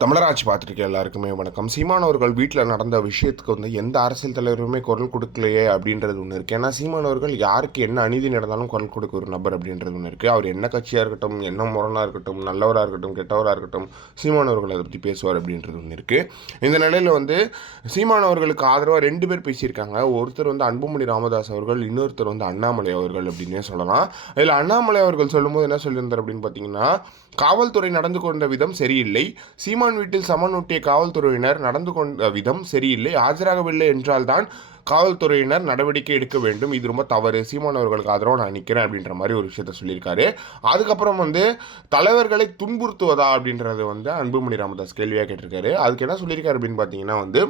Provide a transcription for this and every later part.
தமிழராட்சி பார்த்துருக்க எல்லாருக்குமே வணக்கம். சீமான் அவர்கள் வீட்டில் நடந்த விஷயத்துக்கு எந்த அரசியல் தலைவருமே குரல் கொடுக்கலையே அப்படின்றது ஒன்று இருக்குது. ஏன்னா சீமான் அவர்கள் யாருக்கு என்ன அநீதி நடந்தாலும் குரல் கொடுக்க ஒரு நபர் அப்படின்றது ஒன்று இருக்குது. அவர் என்ன கட்சியாக இருக்கட்டும், என்ன முரணாக இருக்கட்டும், நல்லவராக இருக்கட்டும், கெட்டவராக இருக்கட்டும், சீமான் அவர்கள் அதை பற்றி பேசுவார் அப்படின்றது ஒன்று இருக்குது. இந்த நிலையில் சீமான் அவர்களுக்கு ஆதரவாக 2 பேர் பேசியிருக்காங்க. ஒருத்தர் அன்புமணி ராமதாஸ் அவர்கள், இன்னொருத்தர் அண்ணாமலை அவர்கள் அப்படின்னே சொல்லலாம். இதில் அண்ணாமலை அவர்கள் சொல்லும்போது என்ன சொல்லியிருந்தார் அப்படின்னு பார்த்தீங்கன்னா, காவல்துறை நடந்து கொண்ட விதம் சரியில்லை. சீமான் வீட்டில் சமன் ஒட்டிய காவல்துறையினர் நடந்து கொண்ட விதம் சரியில்லை. ஆஜராகவில்லை என்றால்தான் காவல்துறையினர் நடவடிக்கை எடுக்க வேண்டும். இது ரொம்ப தவறு. சீமான் அவர்களுக்கு ஆதரவாக நான் நிற்கிறேன் அப்படின்ற மாதிரி ஒரு விஷயத்த சொல்லியிருக்காரு. அதுக்கப்புறம் தலைவர்களை துன்புறுத்துவதா அப்படின்றது அன்புமணி ராமதாஸ் கேள்வியாக கேட்டிருக்காரு. அதுக்கு என்ன சொல்லியிருக்காரு அப்படின்னு பார்த்தீங்கன்னா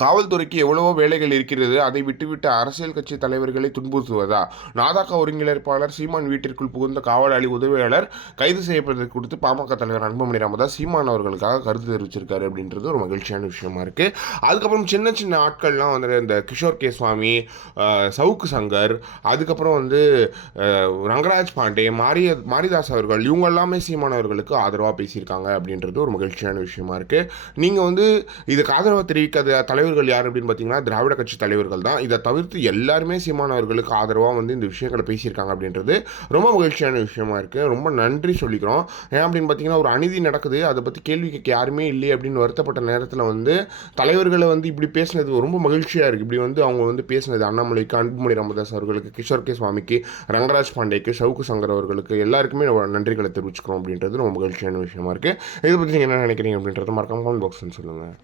காவல்துறைக்கு எவ்வளவோ வேலைகள் இருக்கிறது, அதை விட்டுவிட்டு அரசியல் கட்சி தலைவர்களை துன்புறுத்துவதா? நாதாக்கா ஒருங்கிணைப்பாளர் சீமான் வீட்டிற்குள் புகுந்த காவலாளி உதவியாளர் கைது செய்யப்படுவதை கொடுத்து பாமக தலைவர் அன்புமணி ராமதாஸ் சீமான் அவர்களுக்காக கருத்து தெரிவிச்சிருக்காரு அப்படின்றது ஒரு மகிழ்ச்சியான விஷயமா இருக்கு. அதுக்கப்புறம் சின்ன சின்ன ஆட்கள்லாம் இந்த கிஷோர் கே சுவாமி, சவுக்கு சங்கர், அதுக்கப்புறம் ரங்கராஜ் பாண்டே, மாரிதாஸ் அவர்கள், இவங்க எல்லாமே சீமான் அவர்களுக்கு ஆதரவாக பேசியிருக்காங்க அப்படின்றது ஒரு மகிழ்ச்சியான விஷயமா இருக்கு. நீங்கள் இதுக்கு ஆதரவாக தெரிவிக்காத தலைவர்கள் யார் அப்படின்னு பார்த்தீங்கன்னா திராவிட கட்சி தலைவர்கள் தான். இதை தவிர்த்து எல்லாருமே சீமான் அவர்களுக்கு ஆதரவாக இந்த விஷயங்களை பேசியிருக்காங்க அப்படின்றது ரொம்ப மகிழ்ச்சியான விஷயமா இருக்குது. ரொம்ப நன்றி சொல்லிக்கிறோம். ஏன் அப்படின்னு பார்த்தீங்கன்னா ஒரு அநீதி நடக்குது, அதை பற்றி கேள்வி கேட்க யாருமே இல்லை அப்படின்னு வருத்தப்பட்ட நேரத்தில் தலைவர்களை இப்படி பேசினது ரொம்ப மகிழ்ச்சியாக இருக்குது. இப்படி அவங்க பேசினது அண்ணாமலைக்கு, அன்புமணி ராமதாஸ் அவர்களுக்கு, கிஷோர் கே சுவாமிக்கு, ரங்கராஜ் பாண்டேக்கு, சவுக்கு சங்கர் அவர்களுக்கு எல்லாருக்குமே நன்றிகளை தெரிவிச்சுக்கிறோம் அப்படின்றது ரொம்ப மகிழ்ச்சியான விஷயமா இருக்குது. இதை பற்றி நீங்கள் என்ன நினைக்கிறீங்க அப்படின்றத மறக்காம கமெண்ட் பாக்ஸ்ன்னு சொல்லுங்கள்.